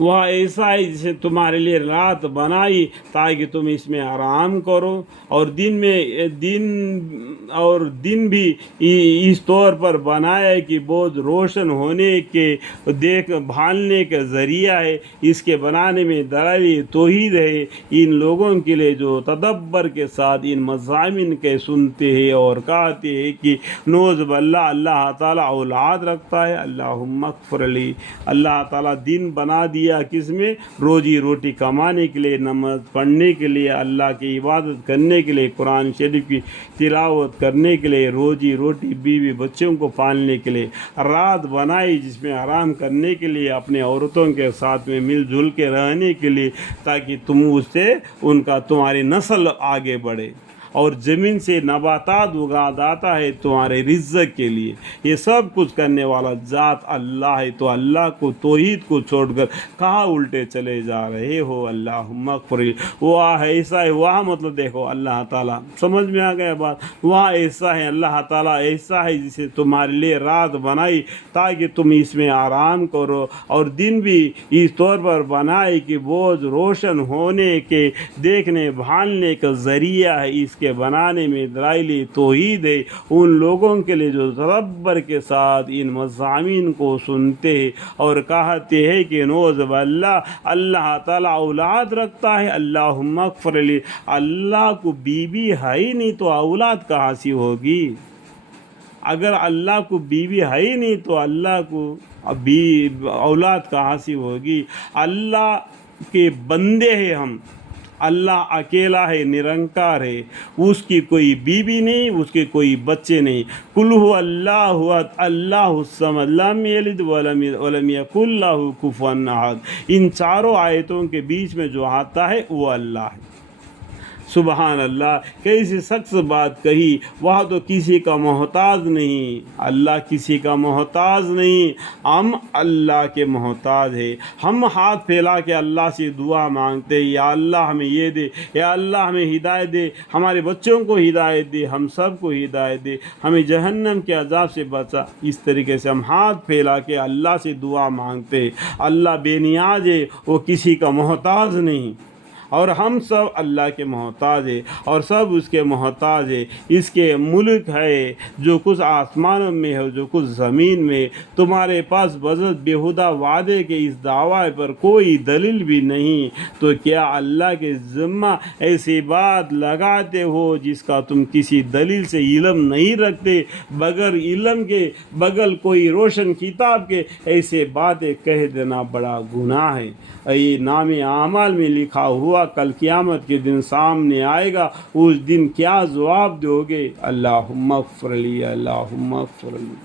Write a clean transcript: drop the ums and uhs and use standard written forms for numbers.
وہ ایسا ہے جسے تمہارے لیے رات بنائی تاکہ تم اس میں آرام کرو، اور دن بھی اس طور پر بنایا ہے کہ بہت روشن ہونے کے دیکھ بھالنے کا ذریعہ ہے۔ اس کے بنانے میں دلائل توحید ہے ان لوگوں کے لیے جو تدبر کے ساتھ ان مضامین کے سنتے ہیں اور کہتے ہیں کہ نوز باللہ اللہ تعالیٰ اولاد رکھتا ہے۔ اللہم اغفر لی، اللہ تعالیٰ دن بنا دیا کس میں؟ روزی روٹی کمانے کے لیے، نماز پڑھنے کے لیے، اللہ کی عبادت کرنے کے لیے، قرآن شریف کی تلاوت کرنے کے لیے، روزی روٹی بیوی بچوں کو پالنے کے لیے۔ رات بنائی جس میں آرام کرنے کے لیے، اپنے عورتوں کے ساتھ میں مل جل کے رہنے کے لیے، تاکہ تم اس سے تمہاری نسل آگے بڑھے، اور زمین سے نباتات اگا داتا ہے تمہارے رزق کے لیے۔ یہ سب کچھ کرنے والا ذات اللہ ہے، تو اللہ کو توحید کو چھوڑ کر کہاں الٹے چلے جا رہے ہو؟ اللہم اغفر لی۔ وہاں ایسا ہے، وہاں مطلب دیکھو اللہ تعالیٰ، سمجھ میں آ گیا بات؟ وہاں ایسا ہے، اللہ تعالیٰ ایسا ہے جسے تمہارے لیے رات بنائی تاکہ تم اس میں آرام کرو، اور دن بھی اس طور پر بنائے کہ بہت روشن ہونے کے دیکھنے بھالنے کا ذریعہ ہے۔ اس کے بنانے میں دلائل توحید ہے ان لوگوں کے لیے جو تدبر کے ساتھ ان مضامین کو سنتے ہیں اور کہتے ہیں کہ نعوذ باللہ اللہ تعالیٰ اولاد رکھتا ہے۔ اللہم اغفر لی، اللہ کو بیوی ہے ہی نہیں تو اولاد کہاں سے ہوگی؟ اگر اللہ کو بیوی ہے ہی نہیں تو اللہ کو اولاد کہاں سے ہوگی؟ اللہ کے بندے ہیں ہم، اللہ اکیلا ہے، نرنکار ہے، اس کی کوئی بیوی نہیں، اس کے کوئی بچے نہیں۔ قل هو اللہ احد اللہ الصمد لم یلد ولم یکن لہ کفوا احد۔ ان چاروں آیتوں کے بیچ میں جو آتا ہے وہ اللہ ہے۔ سبحان اللہ، کیسی سخت بات کہی۔ وہاں تو کسی کا محتاج نہیں، اللہ کسی کا محتاج نہیں، ہم اللہ کے محتاج ہیں۔ ہم ہاتھ پھیلا کے اللہ سے دعا مانگتے، یا اللہ ہمیں یہ دے، یا اللہ ہمیں ہدایت دے، ہمارے بچوں کو ہدایت دے، ہم سب کو ہدایت دے، ہمیں جہنم کے عذاب سے بچا۔ اس طریقے سے ہم ہاتھ پھیلا کے اللہ سے دعا مانگتے۔ اللہ بے نیاز ہے، وہ کسی کا محتاج نہیں، اور ہم سب اللہ کے محتاج ہیں، اور سب اس کے محتاج ہیں۔ اس کے ملک ہے جو کچھ آسمانوں میں ہے، جو کچھ زمین میں۔ تمہارے پاس بذات بیہودہ وعدے کے اس دعوی پر کوئی دلیل بھی نہیں، تو کیا اللہ کے ذمہ ایسی بات لگاتے ہو جس کا تم کسی دلیل سے علم نہیں رکھتے؟ بغیر علم کے، بغیر کوئی روشن کتاب کے ایسے باتیں کہہ دینا بڑا گناہ ہے۔ یہ نام اعمال میں لکھا ہوا کل قیامت کے دن سامنے آئے گا، اس دن کیا جواب دو گے؟ اللہم اغفر لی، اللہم اغفر لی۔